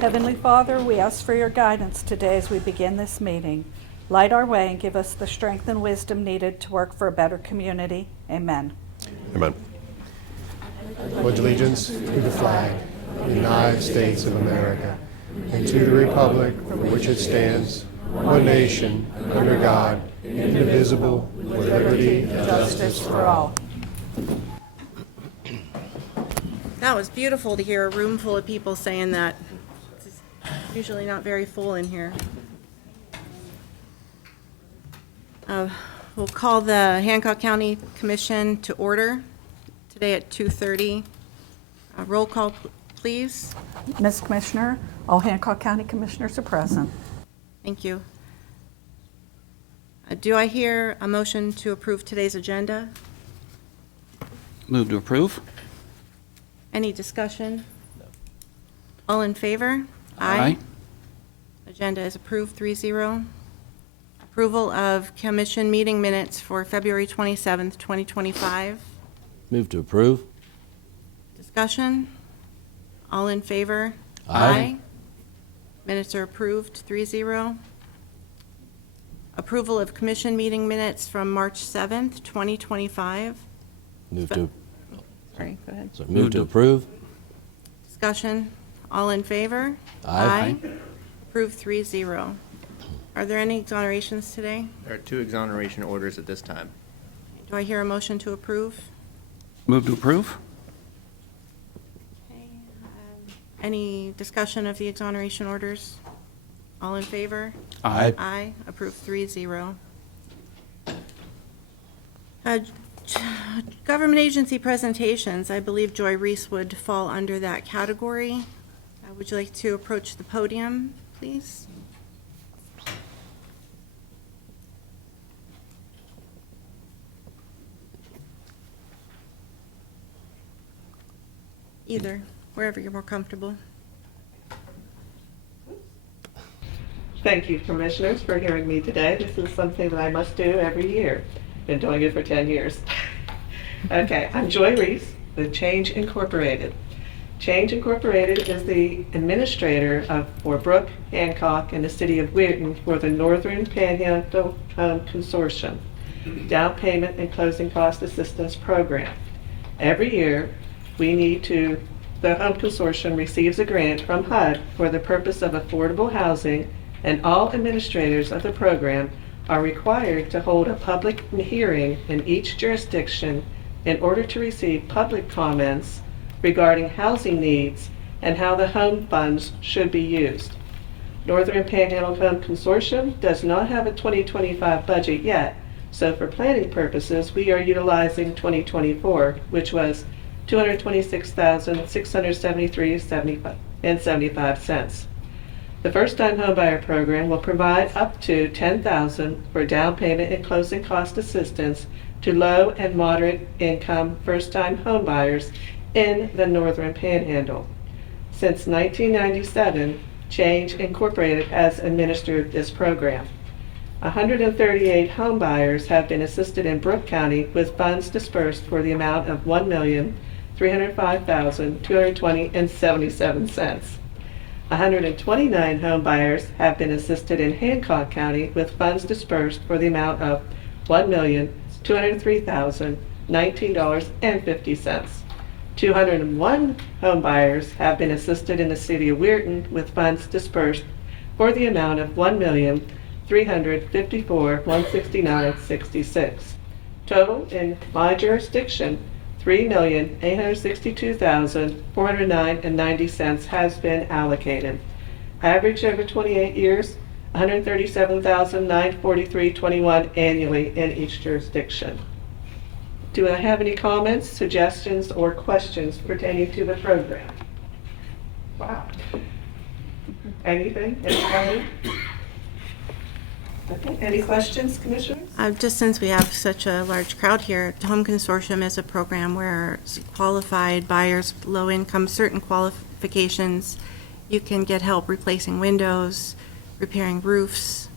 Heavenly Father, we ask for your guidance today as we begin this meeting. Light our way and give us the strength and wisdom needed to work for a better community. Amen. Amen. I pledge allegiance to the flag of the United States of America and to the republic for which it stands, one nation, under God, indivisible, with liberty and justice for all. That was beautiful to hear a room full of people saying that. It's usually not very full in here. We'll call the Hancock County Commission to order today at 2:30. Roll call, please. Ms. Commissioner, all Hancock County Commissioners are present. Thank you. Do I hear a motion to approve today's agenda? Move to approve. Any discussion? All in favor? Aye. Agenda is approved, 3-0. Approval of commission meeting minutes for February 27th, 2025. Move to approve. Discussion? All in favor? Aye. Minutes are approved, 3-0. Approval of commission meeting minutes from March 7th, 2025. Sorry, go ahead. Move to approve. Discussion? All in favor? Aye. Approved, 3-0. Are there any exonerations today? There are 2 exoneration orders at this time. Do I hear a motion to approve? Move to approve. Okay. Any discussion of the exoneration orders? All in favor? Aye. Aye. Approved, 3-0. Government agency presentations, I believe Joy Reese would fall under that category. Would you like to approach the podium, please? Either, wherever you're more comfortable. Thank you, Commissioners, for hearing me today. This is something that I must do every year. Been doing it for 10 years. Okay, I'm Joy Reese with Change Incorporated. Change Incorporated is the administrator for Brooke, Hancock, and the City of Weirton for the Northern Panhandle Home Consortium Down Payment and Closing Cost Assistance Program. Every year, the Home Consortium receives a grant from HUD for the purpose of affordable housing, and all administrators of the program are required to hold a public hearing in each jurisdiction in order to receive public comments regarding housing needs and how the home funds should be used. Northern Panhandle Home Consortium does not have a 2025 budget yet, so for planning purposes, we are utilizing 2024, which was $226,673.75. The first-time homebuyer program will provide up to $10,000 for down payment and closing cost assistance to low and moderate income first-time homebuyers in the Northern Panhandle. Since 1997, Change Incorporated has administered this program. 138 homebuyers have been assisted in Brooke County with funds dispersed for the amount of $1,305,220.77. 129 homebuyers have been assisted in Hancock County with funds dispersed for the amount of $1,203,019.50. 201 homebuyers have been assisted in the City of Weirton with funds dispersed for the amount of $1,354,169.66. Total in my jurisdiction, $3,862,409.90 has been allocated. Average over 28 years, $137,943.21 annually in each jurisdiction. Do I have any comments, suggestions, or questions pertaining to the program? Wow. Anything? Anybody? Okay. Any questions, Commissioners? Just since we have such a large crowd here, the Home Consortium is a program where qualified buyers, low income, certain qualifications, you can get help replacing windows, repairing roofs.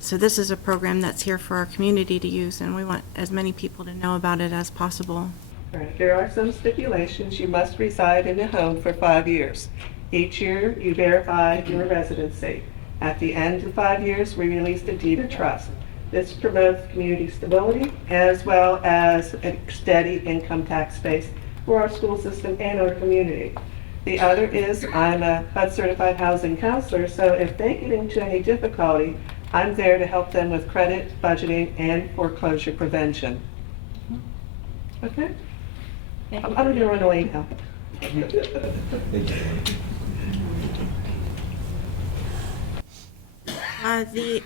So this is a program that's here for our community to use, and we want as many people to know about it as possible. All right. There are some stipulations. You must reside in a home for 5 years. Each year, you verify your residency. At the end of 5 years, we release the deed of trust. This promotes community stability as well as a steady income tax base for our school system and our community. The other is I'm a HUD certified housing counselor, so if they get into any difficulty, I'm there to help them with credit, budgeting, and foreclosure prevention. Okay? I'm going to run away now.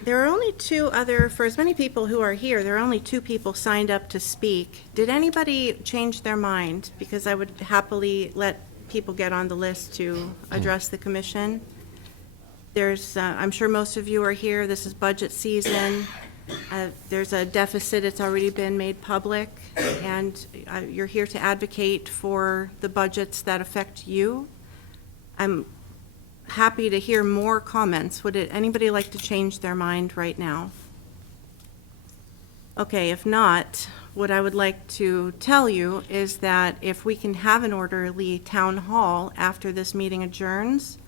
There are only two other, for as many people who are here, there are only two people signed up to speak. Did anybody change their mind? Because I would happily let people get on the list to address the commission. I'm sure most of you are here, this is budget season. There's a deficit, it's already been made public, and you're here to advocate for the budgets that affect you. I'm happy to hear more comments. Would anybody like to change their mind right now? Okay, if not, what I would like to tell you is that if we can have an orderly town hall after this meeting adjourns,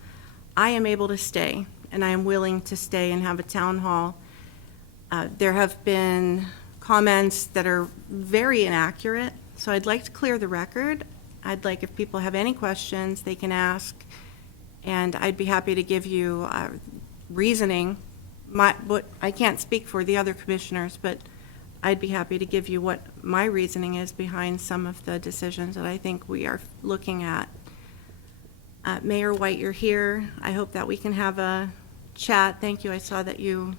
I am able to stay, and I am willing to stay and have a town hall. There have been comments that are very inaccurate, so I'd like to clear the record. I'd like, if people have any questions, they can ask, and I'd be happy to give you reasoning. What I can't speak for the other commissioners, but I'd be happy to give you what my reasoning is behind some of the decisions that I think we are looking at. Mayor White, you're here. I hope that we can have a chat. Thank you. I saw that you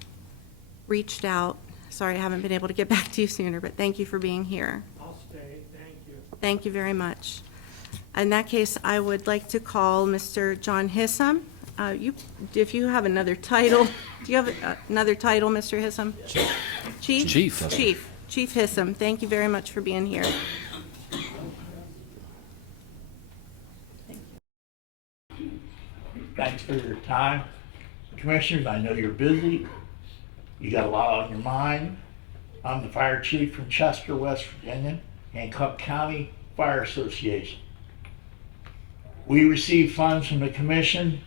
reached out. Sorry I haven't been able to get back to you sooner, but thank you for being here. I'll stay, thank you. Thank you very much. In that case, I would like to call Mr. John Hissam. If you have another title, do you have another title, Mr. Hissam? Chief? Chief Hissam, thank you very much for being here. Thanks for your time. Commissioners, I know you're busy. You got a lot on your mind. I'm the fire chief from Chester, West Virginia, Hancock County Fire Association. We receive funds from the commission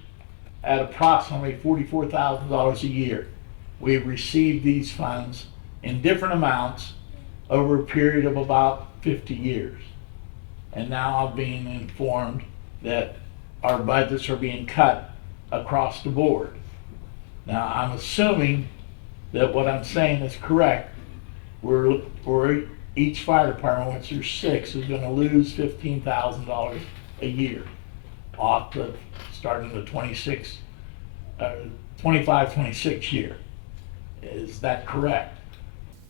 at approximately $44,000 a year. We have received these funds in different amounts over a period of about 50 years. And now I'm being informed that our budgets are being cut across the board. Now, I'm assuming that what I'm saying is correct. We're each fire department, which there's 6, is gonna lose $15,000 a year off the, starting the 25-26 year. Is that correct?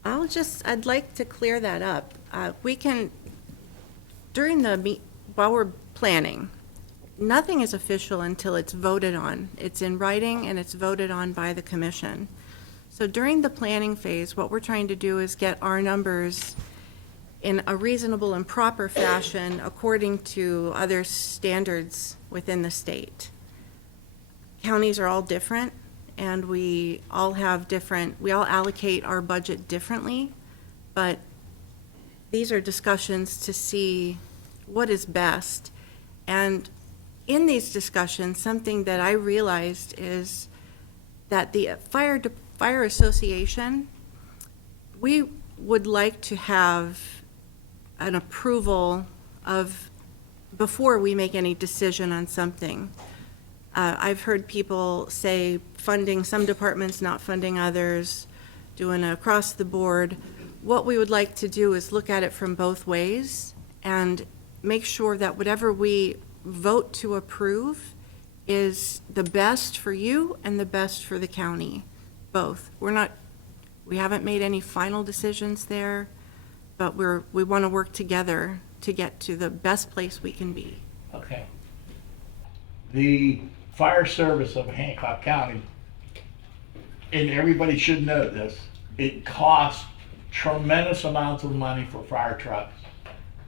I'd like to clear that up. We can, while we're planning, nothing is official until it's voted on. It's in writing and it's voted on by the commission. So during the planning phase, what we're trying to do is get our numbers in a reasonable and proper fashion according to other standards within the state. Counties are all different, and we all allocate our budget differently, but these are discussions to see what is best. And in these discussions, something that I realized is that the Fire Association, we would like to have an approval before we make any decision on something. I've heard people say funding some departments, not funding others, doing across the board. What we would like to do is look at it from both ways and make sure that whatever we vote to approve is the best for you and the best for the county, both. We haven't made any final decisions there, but we want to work together to get to the best place we can be. Okay. The fire service of Hancock County, and everybody should know this, it costs tremendous amounts of money for fire trucks,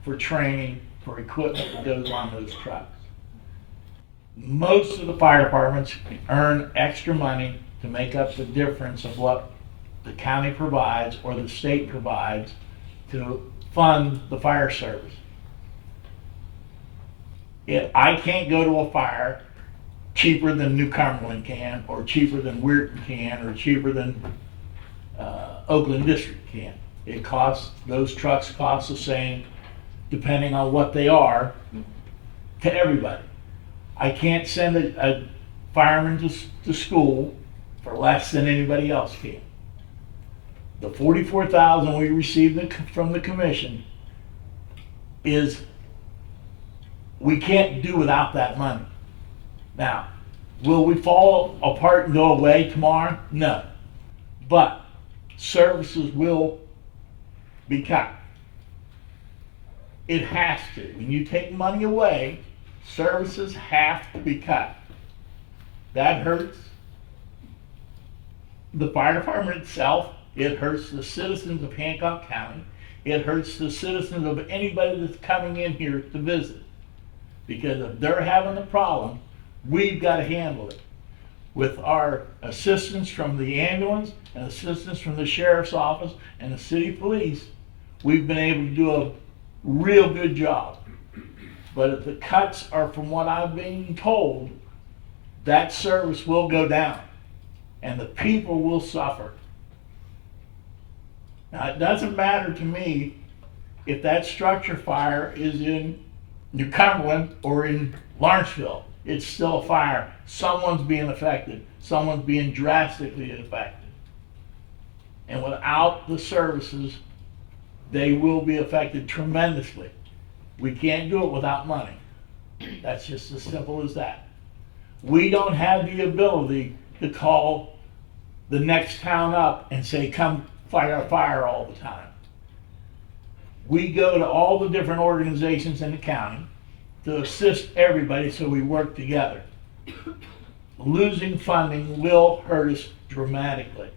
for training, for equipment that goes on those trucks. Most of the fire departments earn extra money to make up the difference of what the county provides or the state provides to fund the fire service. If I can't go to a fire cheaper than New Cumberland can, or cheaper than Weirton can, or cheaper than Oakland District can. Those trucks cost the same depending on what they are to everybody. I can't send a fireman to school for less than anybody else can. The $44,000 we received from the commission we can't do without that money. Now, will we fall apart and go away tomorrow? No. But services will be cut. It has to. When you take money away, services have to be cut. That hurts the fire department itself. It hurts the citizens of Hancock County. It hurts the citizens of anybody that's coming in here to visit. Because if they're having a problem, we've got to handle it. With our assistance from the ambulance and assistance from the sheriff's office and the city police, we've been able to do a real good job. But if the cuts are from what I've been told, that service will go down and the people will suffer. Now, it doesn't matter to me if that structure fire is in New Cumberland or in Lawrenceville. It's still a fire. Someone's being affected. Someone's being drastically affected. And without the services, they will be affected tremendously. We can't do it without money. That's just as simple as that. We don't have the ability to call the next town up and say, come fight our fire all the time. We go to all the different organizations in the county to assist everybody so we work together. Losing funding will hurt us dramatically.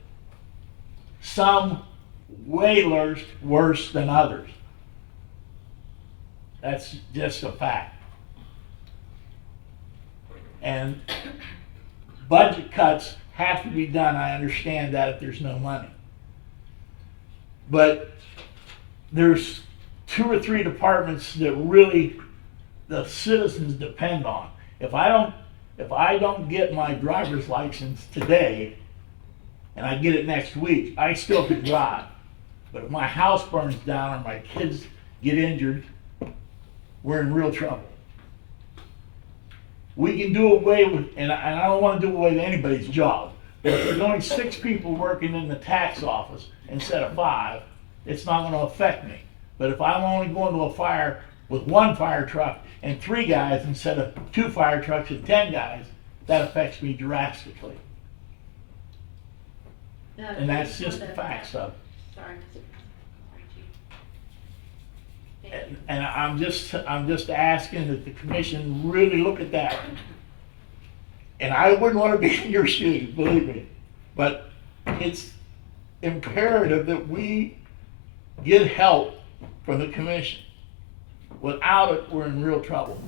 Some way worse than others. That's just a fact. And budget cuts have to be done. I understand that if there's no money. But there's 2 or 3 departments that really the citizens depend on. If I don't get my driver's license today and I get it next week, I still can drive. But if my house burns down or my kids get injured, we're in real trouble. We can do away with, and I don't want to do away with anybody's job, but if there's only 6 people working in the tax office instead of 5, it's not going to affect me. But if I'm only going to a fire with 1 fire truck and 3 guys instead of 2 fire trucks and 10 guys, that affects me drastically. And that's just the facts of it. And I'm just asking that the commission really look at that. And I wouldn't want to be in your shoes, believe me. But it's imperative that we get help from the commission. Without it, we're in real trouble.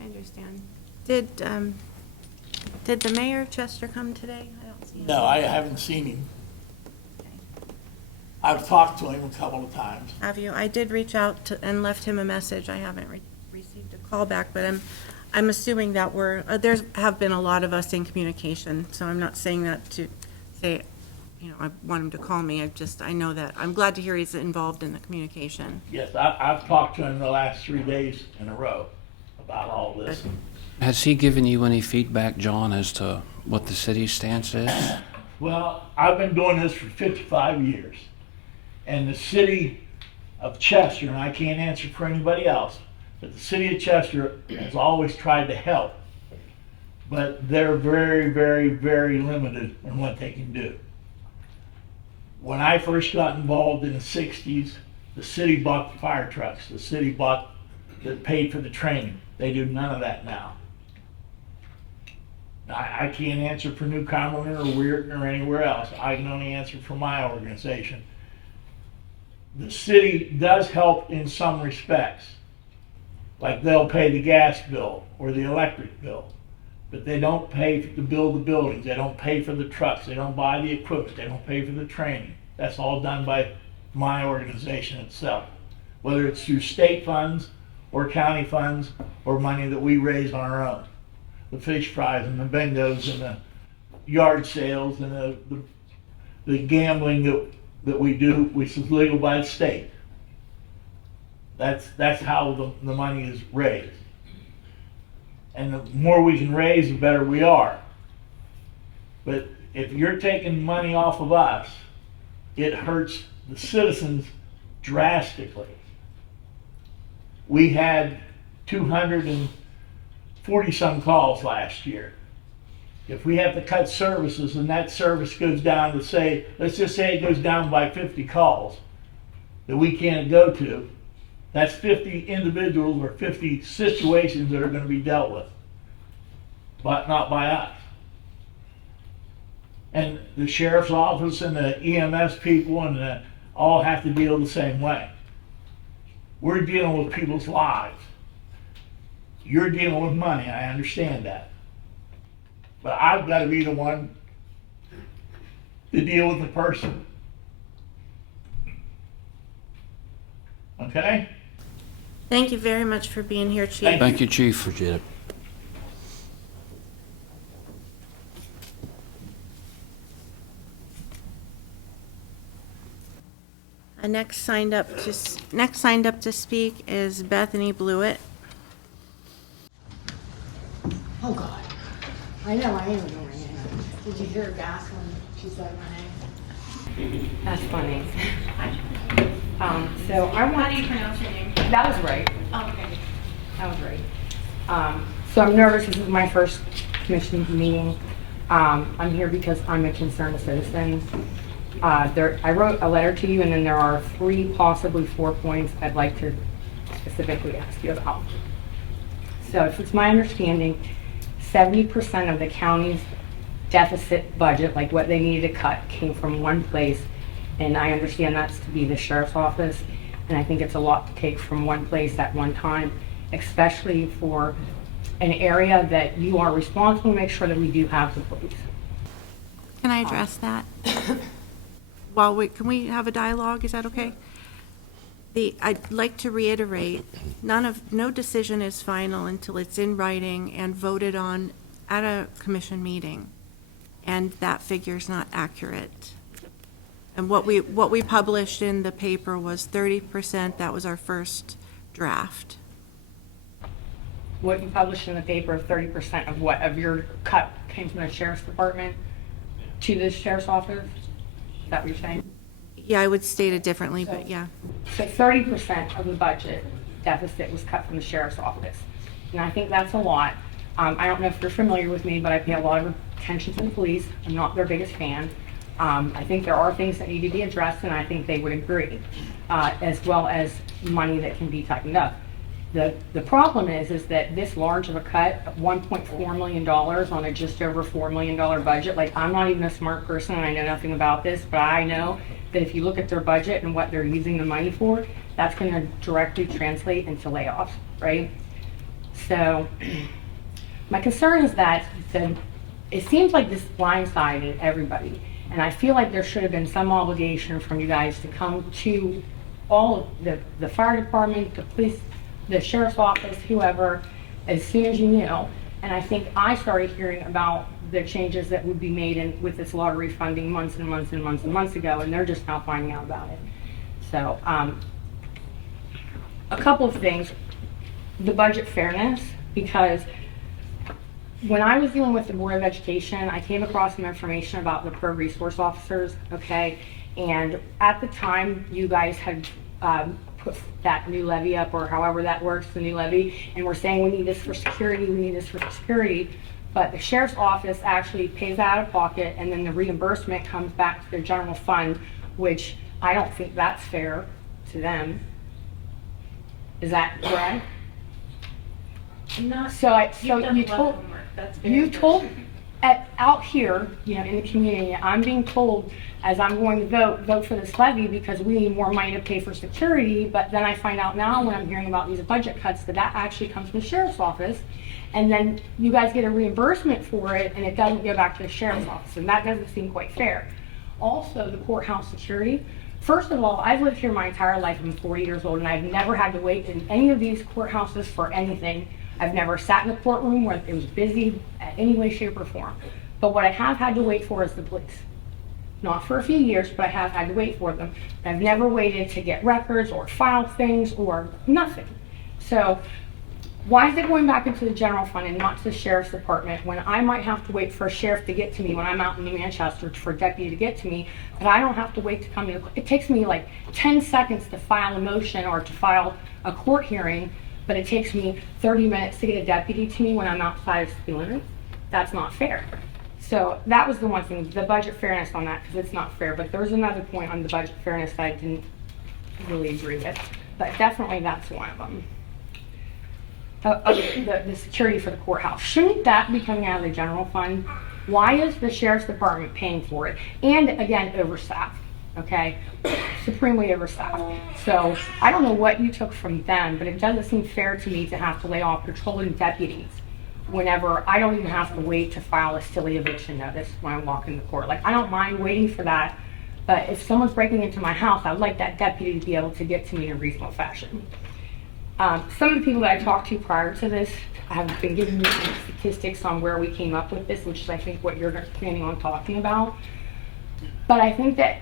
I understand. Did the mayor of Chester come today? I don't see him. No, I haven't seen him. I've talked to him a couple of times. Have you? I did reach out to and left him a message. I haven't received a call back, but I'm assuming that there have been a lot of us in communication, so I'm not saying that to say, I want him to call me. I know that. I'm glad to hear he's involved in the communication. Yes, I've talked to him the last 3 days in a row about all this. Has he given you any feedback, John, as to what the city's stance is? Well, I've been doing this for 55 years. And the city of Chester, and I can't answer for anybody else, but the city of Chester has always tried to help. But they're very, very, very limited in what they can do. When I first got involved in the 60s, the city bought the fire trucks. The city paid for the training. They do none of that now. I can't answer for New Cumberland or Weirton or anywhere else. I can only answer for my organization. The city does help in some respects. Like they'll pay the gas bill or the electric bill. But they don't pay to build the buildings. They don't pay for the trucks. They don't buy the equipment. They don't pay for the training. That's all done by my organization itself. Whether it's through state funds or county funds or money that we raise on our own. The fish fries and the bingos and the yard sales and the gambling that we do, which is legal by the state. That's how the money is raised. And the more we can raise, the better we are. But if you're taking money off of us, it hurts the citizens drastically. We had 240 some calls last year. If we have to cut services and that service goes down to say, let's just say it goes down by 50 calls that we can't go to, that's 50 individuals or 50 situations that are going to be dealt with, but not by us. And the sheriff's office and the EMS people and all have to deal the same way. We're dealing with people's lives. You're dealing with money, I understand that. But I've got to be the one to deal with the person. Okay? Thank you very much for being here, Chief. Thank you, Chief. Appreciate it. Next signed up to speak is Bethany Blewett. Oh, God. I know, I am ignoring it. Did you hear her gasp when she said my name? That's funny. So I want. How do you pronounce your name? That was right. Oh, okay. That was right. So I'm nervous. This is my first commission meeting. I'm here because I'm a concerned citizen. I wrote a letter to you, and then there are 3, possibly 4 points I'd like to specifically ask you about. So if it's my understanding, 70% of the county's deficit budget, like what they needed to cut, came from one place, and I understand that's to be the sheriff's office, and I think it's a lot to take from one place at one time, especially for an area that you are responsible to make sure that we do have the police. Can I address that? Can we have a dialogue? Is that okay? I'd like to reiterate, no decision is final until it's in writing and voted on at a commission meeting, and that figure's not accurate. And what we published in the paper was 30%. That was our first draft. What you published in the paper, 30% of what of your cut came from the sheriff's department to the sheriff's office? Is that what you're saying? Yeah, I would state it differently, but yeah. So 30% of the budget deficit was cut from the sheriff's office. And I think that's a lot. I don't know if you're familiar with me, but I pay a lot of attention to the police. I'm not their biggest fan. I think there are things that need to be addressed, and I think they would agree, as well as money that can be tightened up. The problem is that this large of a cut of $1.4 million on a just over $4 million budget, like, I'm not even a smart person and I know nothing about this, but I know that if you look at their budget and what they're using the money for, that's going to directly translate into layoffs, right? So my concern is that it seems like this blindsided everybody, and I feel like there should have been some obligation from you guys to come to all of the fire department, the police, the sheriff's office, whoever, as soon as you knew. And I think I started hearing about the changes that would be made with this lottery funding months and months and months and months ago, and they're just now finding out about it. So a couple of things. The budget fairness, because when I was dealing with the Board of Education, I came across some information about the pro resource officers, okay? And at the time, you guys had put that new levy up, or however that works, the new levy, and we're saying we need this for security, we need this for security, but the sheriff's office actually pays out of pocket, and then the reimbursement comes back to their general fund, which I don't think that's fair to them. Is that correct? No. So you told out here, you know, in the community, I'm being told as I'm going to vote for this levy because we need more money to pay for security, but then I find out now when I'm hearing about these budget cuts that actually comes from the sheriff's office, and then you guys get a reimbursement for it and it doesn't go back to the sheriff's office, and that doesn't seem quite fair. Also, the courthouse security, First of all, I've lived here my entire life. I'm 40 years old, and I've never had to wait in any of these courthouses for anything. I've never sat in a courtroom where it was busy at any way, shape, or form. But what I have had to wait for is the police. Not for a few years, but I have had to wait for them. I've never waited to get records or file things or nothing. So why is it going back into the general fund and not to the sheriff's department when I might have to wait for a sheriff to get to me when I'm out in New Manchester, for a deputy to get to me, but I don't have to wait to come to, it takes me like 10 seconds to file a motion or to file a court hearing, but it takes me 30 minutes to get a deputy to me when I'm outside of city limits. That's not fair. So that was the one thing, the budget fairness on that, because it's not fair. But there was another point on the budget fairness that I didn't really agree with. But definitely that's one of them. The security for the courthouse. Shouldn't that be coming out of the general fund? Why is the sheriff's department paying for it? And again, overstaffed, okay? Supremely overstaffed. So I don't know what you took from them, but it doesn't seem fair to me to have to lay off patrolling deputies whenever I don't even have to wait to file a silly eviction notice when I walk into court. Like, I don't mind waiting for that, but if someone's breaking into my house, I'd like that deputy to be able to get to me in a reasonable fashion. Some of the people that I talked to prior to this have been giving me some statistics on where we came up with this, which is I think what you're planning on talking about. But I think that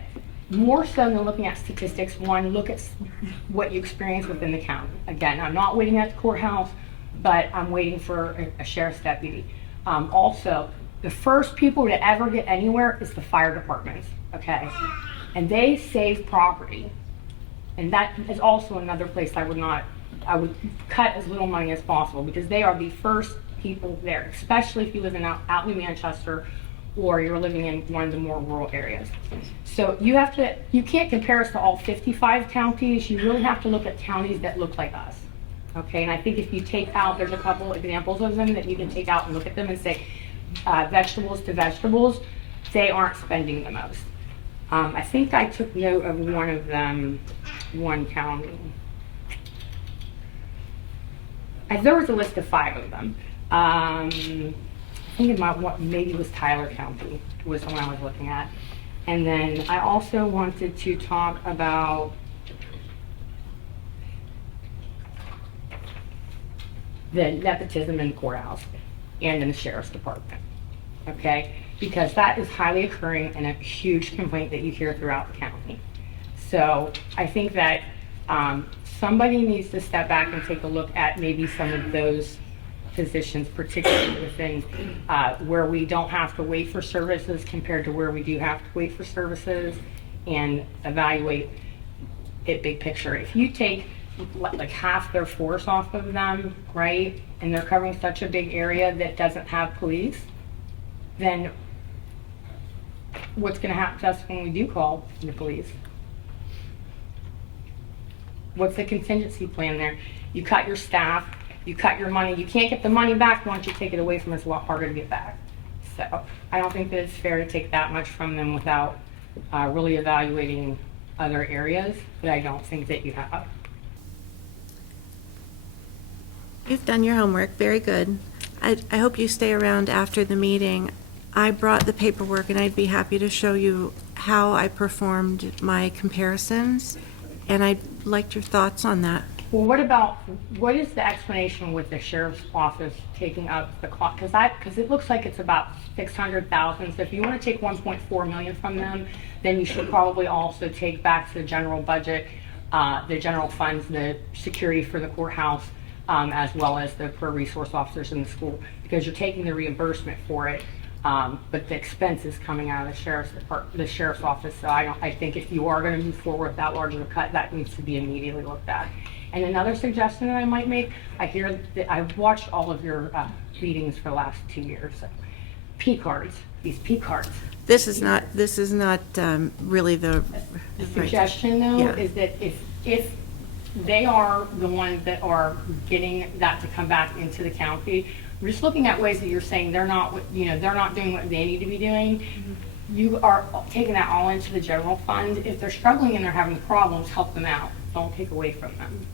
more so than looking at statistics, one, look at what you experience within the county. Again, I'm not waiting at the courthouse, but I'm waiting for a sheriff's deputy. Also, the first people to ever get anywhere is the fire departments, okay? And they save property. And that is also another place I would cut as little money as possible, because they are the first people there, especially if you live out in New Manchester or you're living in one of the more rural areas. So you can't compare us to all 55 counties. You really have to look at counties that look like us. Okay, and I think if you take out, there's a couple examples of them that you can take out and look at them and say, vegetables to vegetables, they aren't spending the most. I think I took note of one of them, one county. There was a list of 5 of them. I think maybe it was Tyler County was the one I was looking at. And then I also wanted to talk about the nepotism in the courthouse and in the sheriff's department, okay? Because that is highly occurring and a huge complaint that you hear throughout the county. So I think that somebody needs to step back and take a look at maybe some of those positions, particularly within where we don't have to wait for services compared to where we do have to wait for services, and evaluate it big picture. If you take like half their force off of them, right, and they're covering such a big area that doesn't have police, then what's going to happen to us when we do call the police? What's the contingency plan there? You cut your staff, you cut your money. You can't get the money back once you take it away from us. It's a lot harder to get back. So I don't think that it's fair to take that much from them without really evaluating other areas, but I don't think that you have. You've done your homework, very good. I hope you stay around after the meeting. I brought the paperwork and I'd be happy to show you how I performed my comparisons, and I'd like your thoughts on that. Well, what is the explanation with the sheriff's office taking up the cost? Because it looks like it's about $600,000. So if you want to take $1.4 million from them, then you should probably also take back to the general budget, the general funds, the security for the courthouse, as well as the per resource officers in the school, because you're taking the reimbursement for it, but the expense is coming out of the sheriff's office. So I think if you are going to move forward with that large of a cut, that needs to be immediately looked at. And another suggestion that I might make, I hear that I've watched all of your meetings for the last 2 years. So, P cards, these P cards. This is not really the Suggestion though, Yeah. is that if they are the ones that are getting that to come back into the county, we're just looking at ways that you're saying they're not doing what they need to be doing. You are taking that all into the general fund. If they're struggling and they're having problems, help them out. Don't take away from them.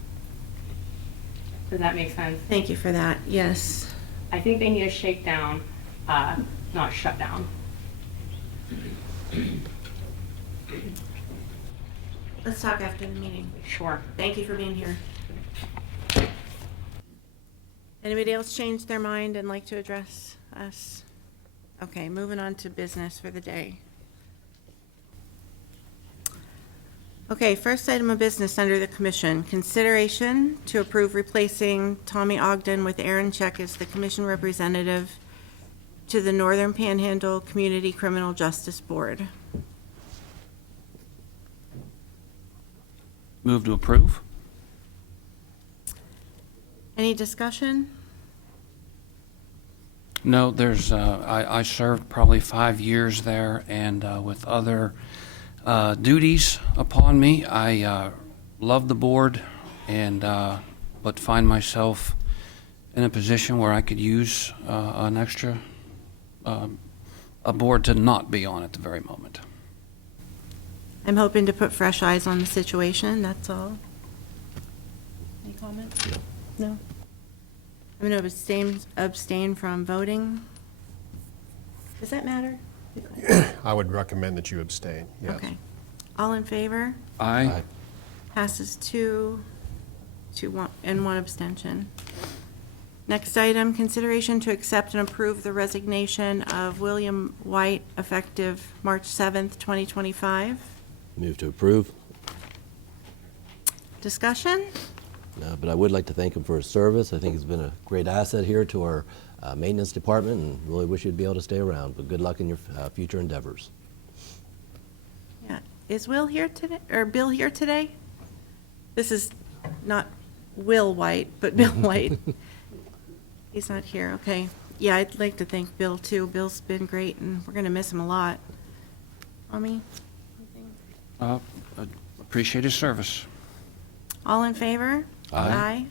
Does that make sense? Thank you for that. Yes. I think they need a shakedown, not shut down. Let's talk after the meeting. Sure. Thank you for being here. Anybody else change their mind and like to address us? Okay, moving on to business for the day. Okay, first item of business under the commission, consideration to approve replacing Tommy Ogden with Aaron Check as the commission representative to the Northern Panhandle Community Criminal Justice Board. Move to approve? Any discussion? No, I served probably 5 years there, and with other duties upon me, I love the board, and but find myself in a position where I could use an extra, a board to not be on at the very moment. I'm hoping to put fresh eyes on the situation, that's all. Any comments? No. I'm going to abstain from voting. Does that matter? I would recommend that you abstain, yes. Okay. All in favor? Aye. Passes 2 to 1, and 1 abstention. Next item, consideration to accept and approve the resignation of William White effective March 7th, 2025. Move to approve. Discussion? No, but I would like to thank him for his service. I think he's been a great asset here to our maintenance department, and really wish you'd be able to stay around. But good luck in your future endeavors. Yeah. Is Will here today, or Bill here today? This is not Will White, but Bill White. He's not here, okay. Yeah, I'd like to thank Bill too. Bill's been great, and we're gonna miss him a lot. Tommy? I appreciate his service. All in favor? Aye.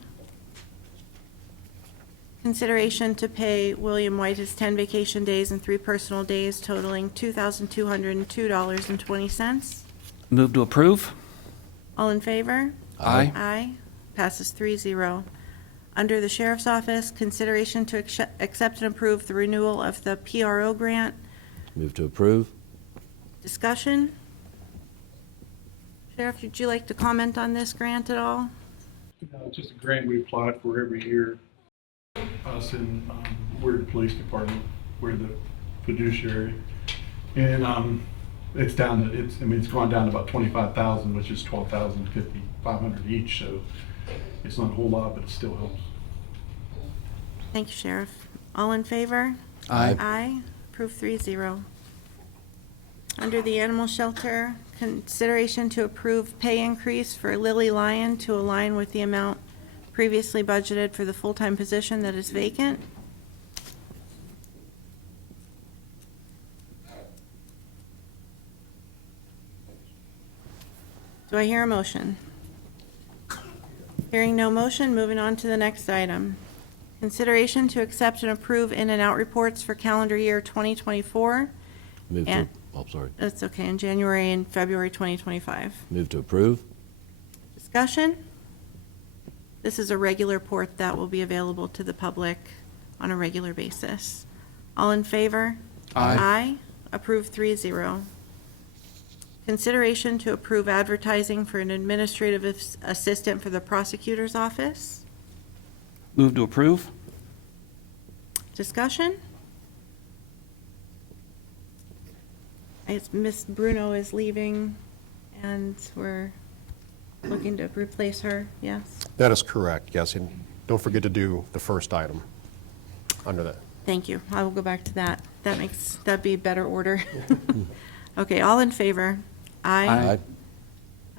Consideration to pay William White his 10 vacation days and 3 personal days totaling $2,202.20. Move to approve? All in favor? Aye. Aye. Passes 3-0. Under the Sheriff's Office, consideration to accept and approve the renewal of the PRO grant. Move to approve. Discussion? Sheriff, would you like to comment on this grant at all? It's just a grant we apply for every year. Us and we're the police department, we're the fiduciary, and it's down to it's gone down to about 25,000, which is 500 each. So it's not a whole lot, but it still helps. Thank you, Sheriff. All in favor? Aye. Aye. Approved 3-0. Under the Animal Shelter, consideration to approve pay increase for Lily Lyon to align with the amount previously budgeted for the full-time position that is vacant. Do I hear a motion? Hearing no motion, moving on to the next item. Consideration to accept and approve in and out reports for calendar year 2024. Move to, And- sorry. That's okay, in January and February 2025. Move to approve. Discussion? This is a regular report that will be available to the public on a regular basis. All in favor? Aye. Aye. Approved 3-0. Consideration to approve advertising for an administrative assistant for the prosecutor's office. Move to approve? Discussion? Miss Bruno is leaving, and we're looking to replace her, yes? That is correct, yes, and don't forget to do the first item under that. Thank you. I will go back to that. That'd be better order. Okay, all in favor? Aye.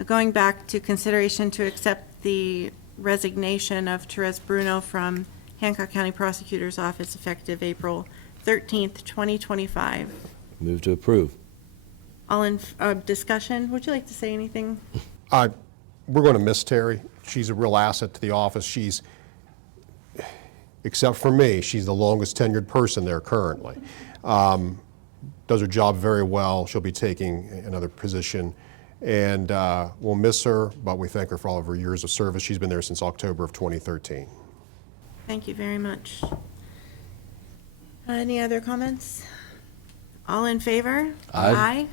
Going back to consideration to accept the resignation of Therese Bruno from Hancock County Prosecutor's Office effective April 13th, 2025. Move to approve. All in, discussion? Would you like to say anything? We're going to miss Terry. She's a real asset to the office. She's, except for me, she's the longest tenured person there currently. Does her job very well. She'll be taking another position, and we'll miss her, but we thank her for all of her years of service. She's been there since October of 2013. Thank you very much. Any other comments? All in favor? Aye.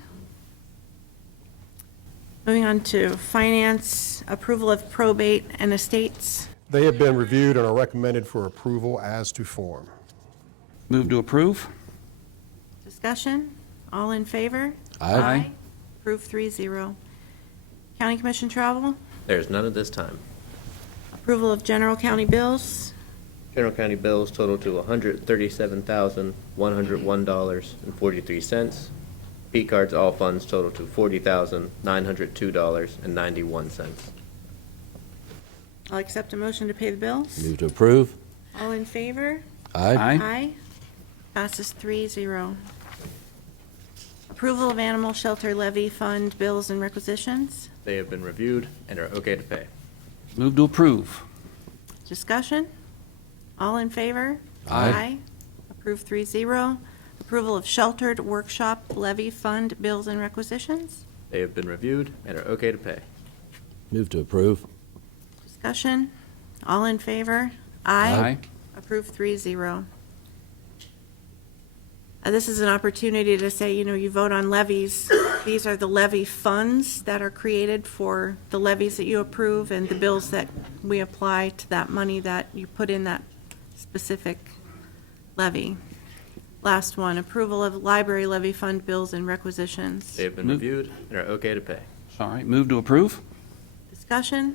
Moving on to finance, approval of probate and estates. They have been reviewed and are recommended for approval as to form. Move to approve? Discussion? All in favor? Aye. Approved 3-0. County Commission travel, There's none at this time. approval of general county bills. General county bills total to $137,101.43. P cards, all funds total to $40,902.91. I'll accept a motion to pay the bills. Move to approve. All in favor? Aye. Aye. Passes 3-0. Approval of animal shelter levy fund bills and requisitions. They have been reviewed and are okay to pay. Move to approve? Discussion? All in favor? Aye. Approved 3-0. Approval of sheltered workshop levy fund bills and requisitions. They have been reviewed and are okay to pay. Move to approve. Discussion? All in favor? Aye. Approved 3-0. This is an opportunity to say, you vote on levies. These are the levy funds that are created for the levies that you approve and the bills that we apply to that money that you put in that specific levy. Last one, approval of library levy fund bills and requisitions. They have been Move- reviewed and are okay to pay. Sorry, move to approve? Discussion?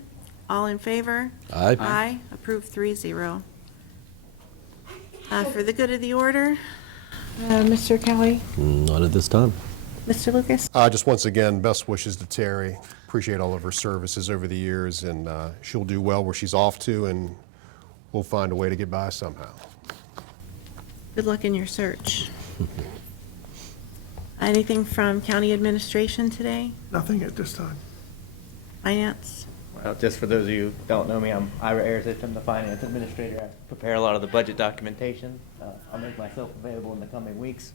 All in favor? Aye. Aye. Approved 3-0. For the good of the order, Mr. Kelly, Not at this time. Mr. Lucas? Just once again, best wishes to Terry. Appreciate all of her services over the years, and she'll do well where she's off to, and we'll find a way to get by somehow. Good luck in your search. Anything from county administration today? Nothing at this time. Finance? Well, just for those of you who don't know me, I'm Ira Ayers. I'm the finance administrator. I prepare a lot of the budget documentation. I'll make myself available in the coming weeks.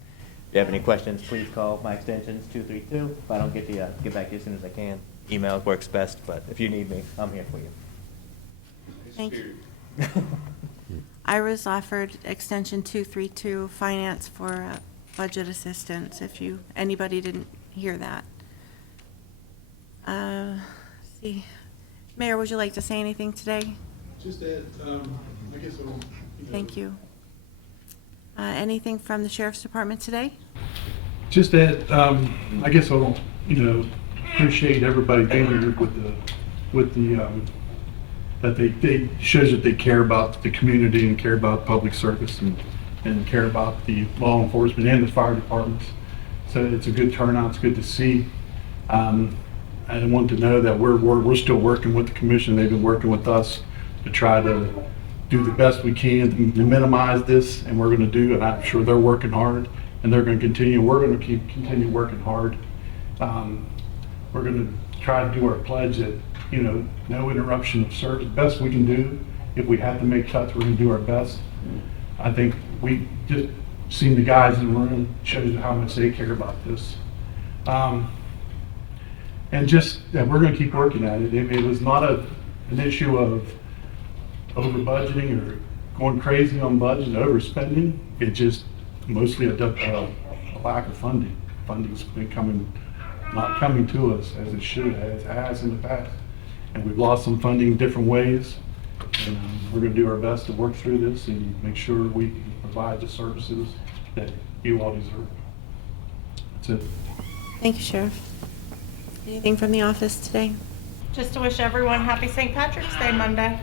If you have any questions, please call. My extension is 232. If I don't get to you, I'll get back to you as soon as I can. Email works best, but if you need me, I'm here for you. Thank you. Ira's offered extension 232, finance for budget assistance, if anybody didn't hear that. See, Mayor, would you like to say anything today? Just that, I guess I'll, Thank you. Anything from the Sheriff's Department today? Just that, I guess I'll, appreciate everybody being here with the, that they shows that they care about the community and care about public service and care about the law enforcement and the fire departments. So it's a good turnout. It's good to see. I want to know that we're still working with the commission. They've been working with us to try to do the best we can to minimize this, and we're going to do, and I'm sure they're working hard, and they're going to continue. We're going to continue working hard. We're going to try to do our pledge that, no interruption of service, best we can do. If we have to make cuts, we're going to do our best. I think we just seen the guys in the room, shows how much they care about this. And just that we're going to keep working at it. It was not an issue of over budgeting or going crazy on budget, overspending. It's just mostly a lack of funding. Funding's been not coming to us as it should, as it has in the past. And we've lost some funding different ways. And we're going to do our best to work through this and make sure we can provide the services that you all deserve. That's it. Thank you, Sheriff. Anything from the office today? Just to wish everyone happy St. Patrick's Day Monday.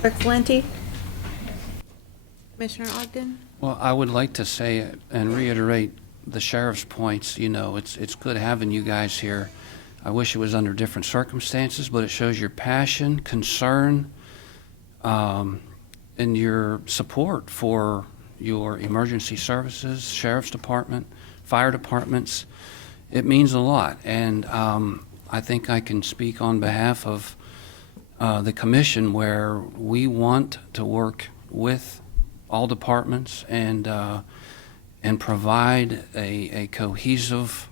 Clerk Valenti? Commissioner Ogden? Well, I would like to say and reiterate the sheriff's points. It's good having you guys here. I wish it was under different circumstances, but it shows your passion, concern, and your support for your emergency services, sheriff's department, fire departments. It means a lot, and I think I can speak on behalf of the commission where we want to work with all departments and provide a cohesive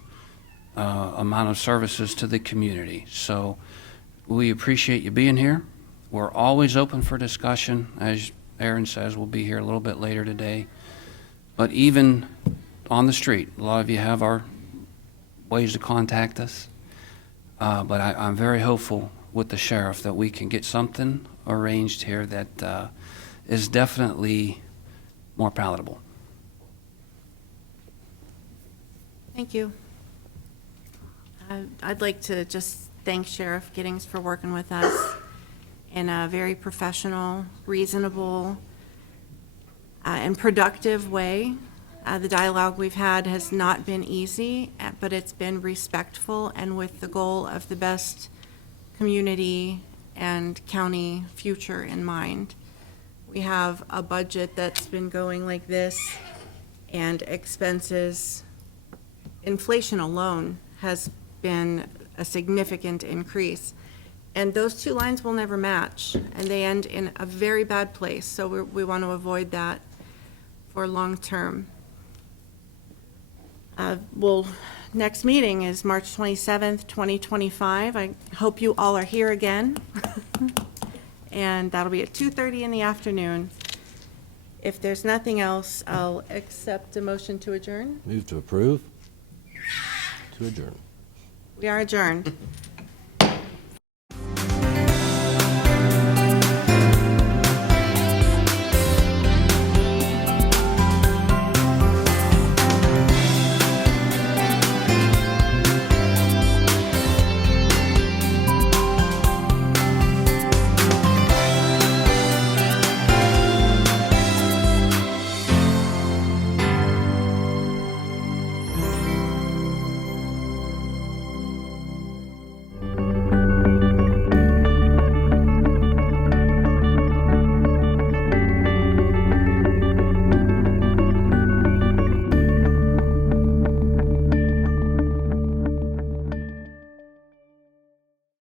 amount of services to the community. So we appreciate you being here. We're always open for discussion. As Aaron says, we'll be here a little bit later today. But even on the street, a lot of you have our ways to contact us. But I'm very hopeful with the sheriff that we can get something arranged here that is definitely more palatable. Thank you. I'd like to just thank Sheriff Giddings for working with us in a very professional, reasonable, and productive way. The dialogue we've had has not been easy, but it's been respectful and with the goal of the best community and county future in mind. We have a budget that's been going like this, and expenses, inflation alone has been a significant increase. And those two lines will never match, and they end in a very bad place. So we want to avoid that for long term. Next meeting is March 27th, 2025. I hope you all are here again. And that'll be at 2:30 in the afternoon. If there's nothing else, I'll accept a motion to adjourn. Move to approve. To adjourn. We are adjourned.